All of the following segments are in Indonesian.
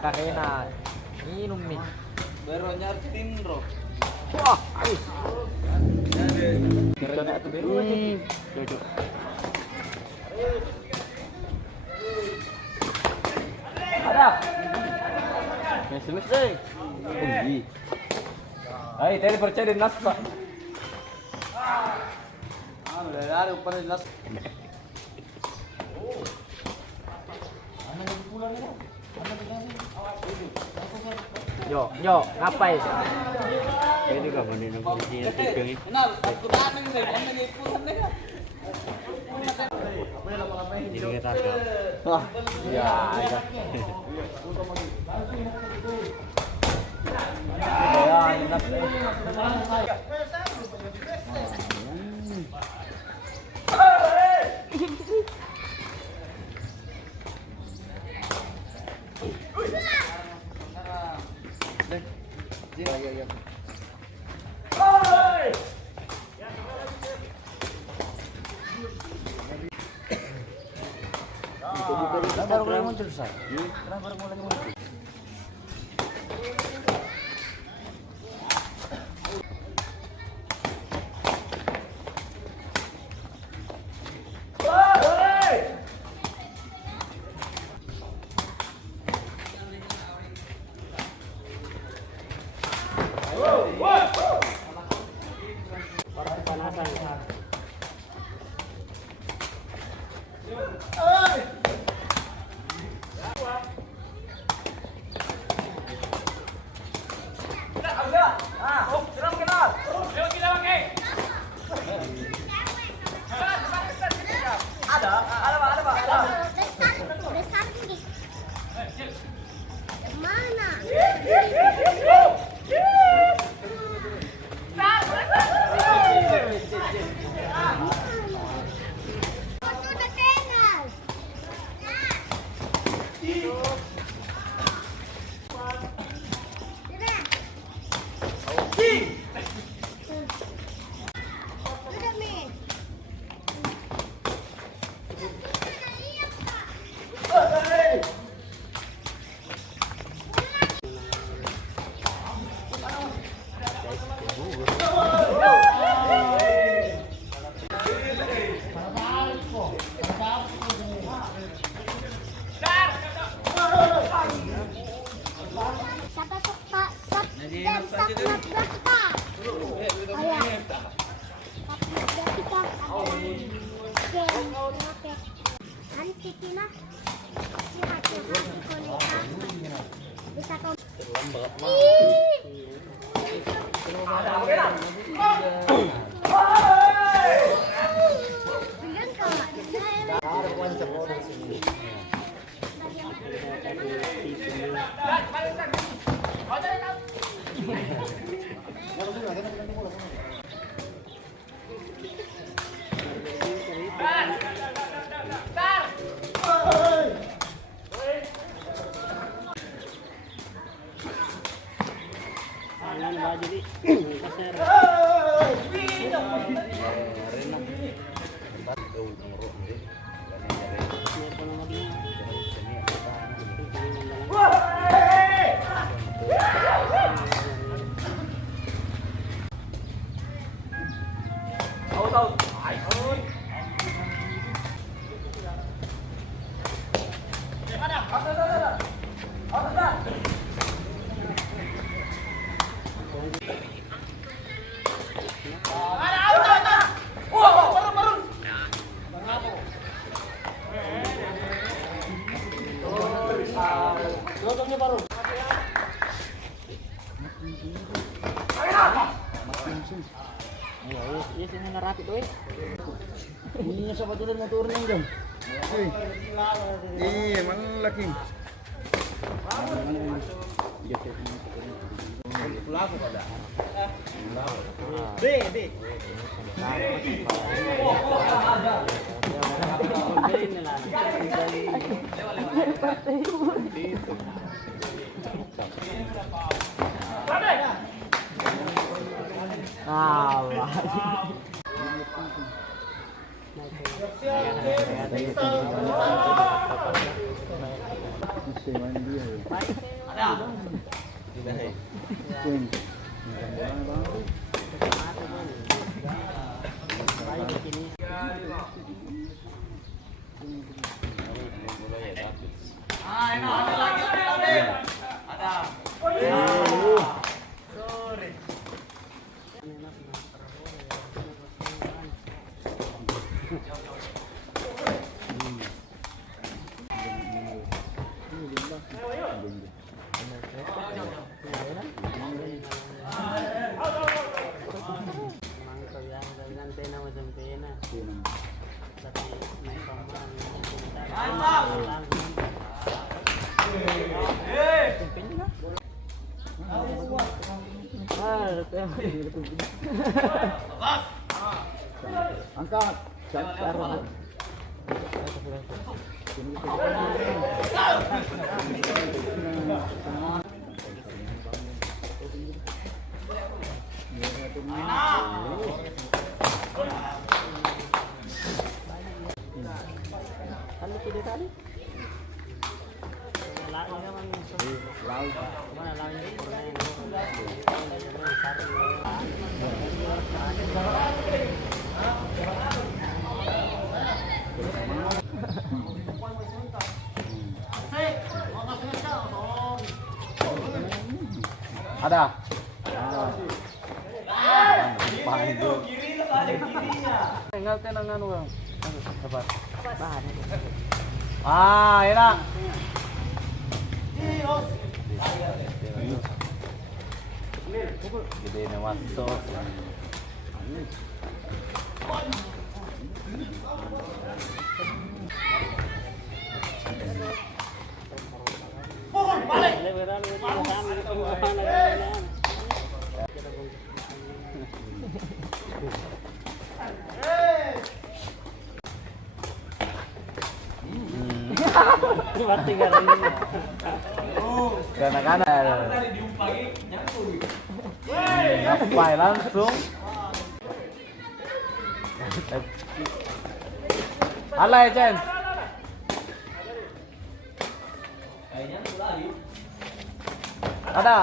Karena minum nih. Baru nyartin bro. Wah, habis. Karena itu baru aja. Jojo. Ada. Mesmes deh. Tinggi. Ayo, tadi percaya di nas pak. Dari upar nas. Yo, ngapain? Saya juga banding dengan yang tipeng ini. Kenal, aku datang dari mana nih pulang deh. Jadi kita agak Wah, ya aja. Ya, enak Ya. Baru mulai muncul, Say. Baru mulai muncul. Iya sini ngerapi tuh. Ininya siapa tuh mau turun jam? Iya, mana lagi? Pelaku pada. B. Istimewa dia ya. Tidak. Ceng. Bang. Angkat. Ada. Ingatkan ang ano lang. Sabat. Enak. Gede na waktu. Kanan-kanan. Ngapain langsung? Alay, Chen. Ada.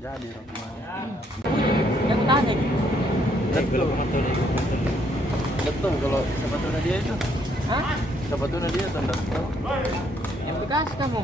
Jadi yang tanya betul kalau sepatunya dia itu. Hah? Sepatunya dia tanda. Yang bekas kamu.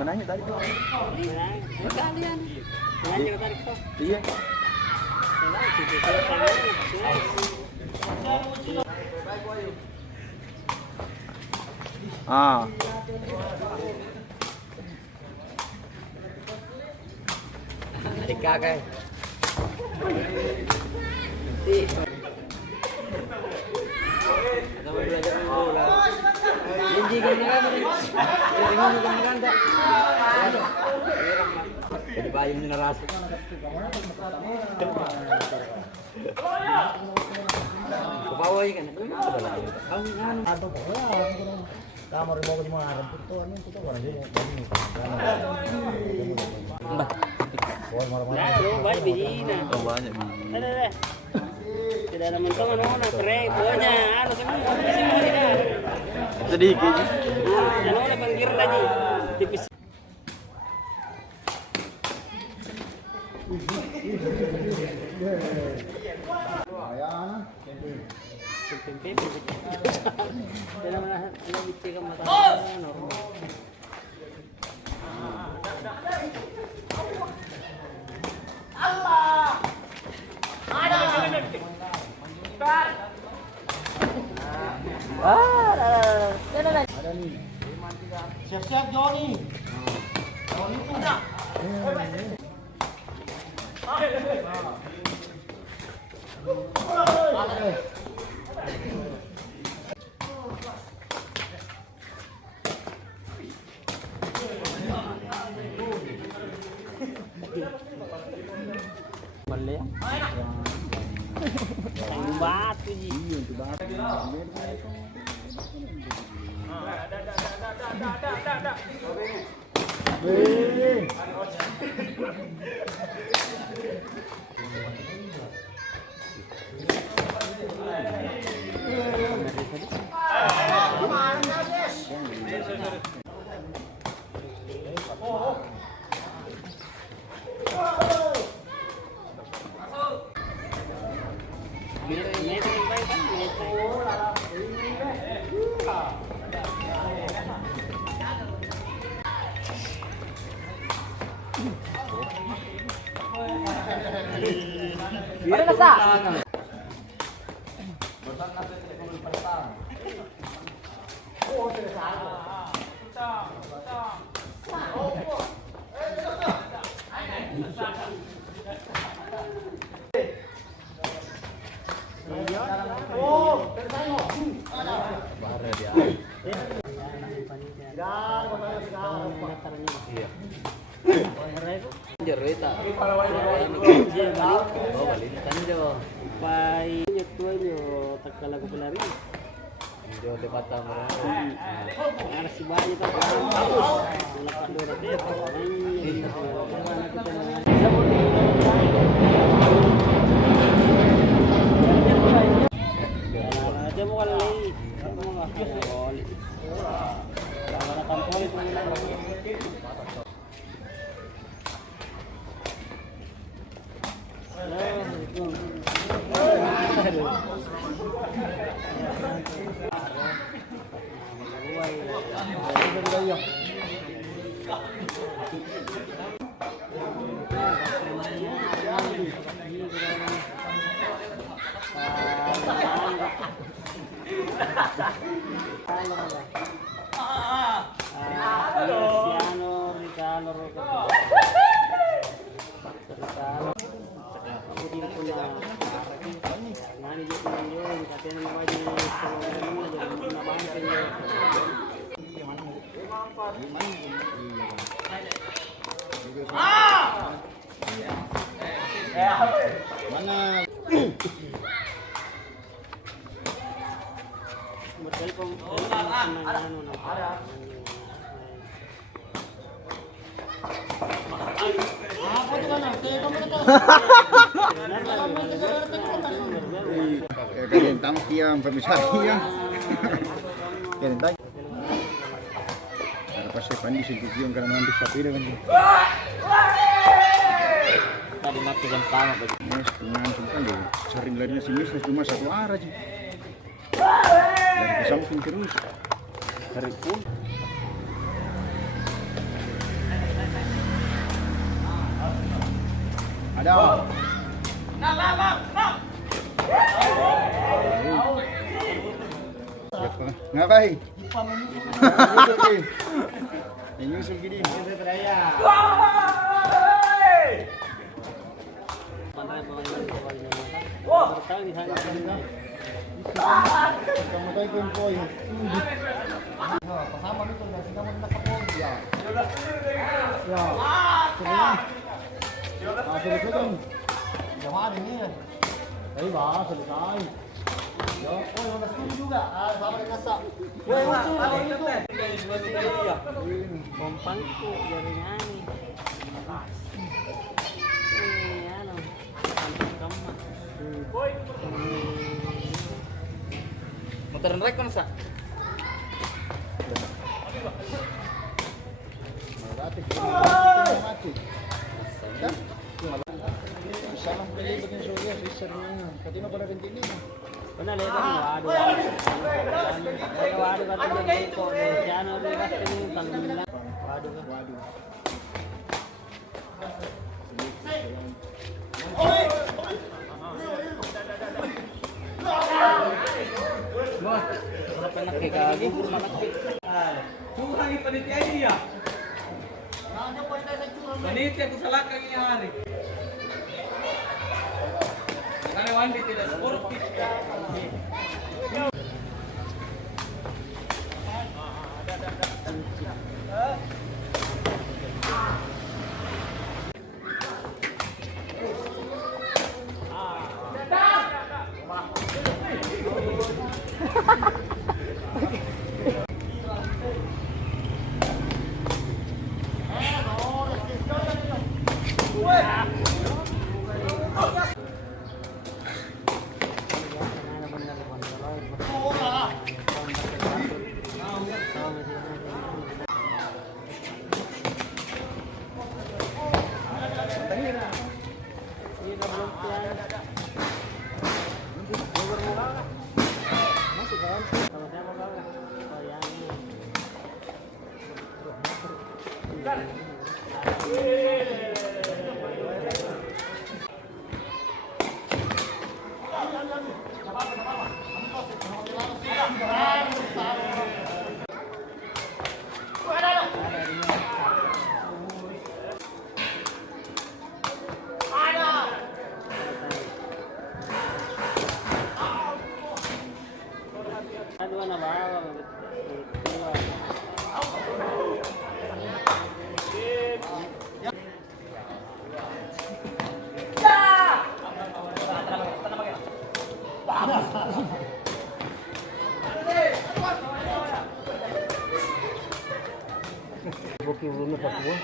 Menanya tadi tuh. Kalian. Menanya tadi kok. Iya. Adik kakak. Kamu belajar bola. Janji kan? Jadi payung generasi. Kebawa kan? Atau kamar mau ke mana? Putu orang sini. Mbah. Banyak biji na. Banyak. Tidak ada mentok mana keren punya anu semua tidak. Sedikit. Anu ada pinggir lagi tipis. Ayan. Pimpin. Hindi naman alam iti ka mata. Normal. Ada nih. Siap-siap Johnny. Johnny tuh. Mali ya. Ang batu ji. Iya, itu batu. Wih. Ano na sa? Bahara dia. Jero eta. Oh, balikan jo. Pai nyo takala ko pelari. Jo de patah merah. Ada si bayi tak tapos. Wala ka do rate. Ada mo kali. Para kampol ito nila. Mana? Model kong ano na. Kalian tangki yang pemisahnya. Kalian tangki. Ada pasti pandi sedikit yang karena mandi sapi dengan. Tadi matikan tama bagi. Mas, langsung kan deh. Sering larinya si Miss cuma satu arah aja. Lari ke samping terus. Tarik pun. Ada. Siapa? Ngapain? Nyusul gini. Tahu di sana. Kamu tahu pun koi. Pasama nito na sila mo nakapog. Ya. Selesai kan? Jangan ini. Ayo bah, selesai. Yo, oh yang nasi juga. Sama dengan nasa. Woi, muncul itu. Kompangku dari nyanyi. Ano. Kamma. Motoran rek kan sa? Mati. Bisa lang palibot yung suya. Sisar na yan. Pati na pala rin din yun. Wala lagi waduh. Waduh kata dia itu. Jangan lewat ini panggilan. Waduh kan. Waduh. Wah, berapa nak kagak gugur mana kek. Curang yung panitia niya. Panitia ko sa lakang niya hari. Karena Wandi tidak sportif. Aduh na bawa. Bukti belum tak buat.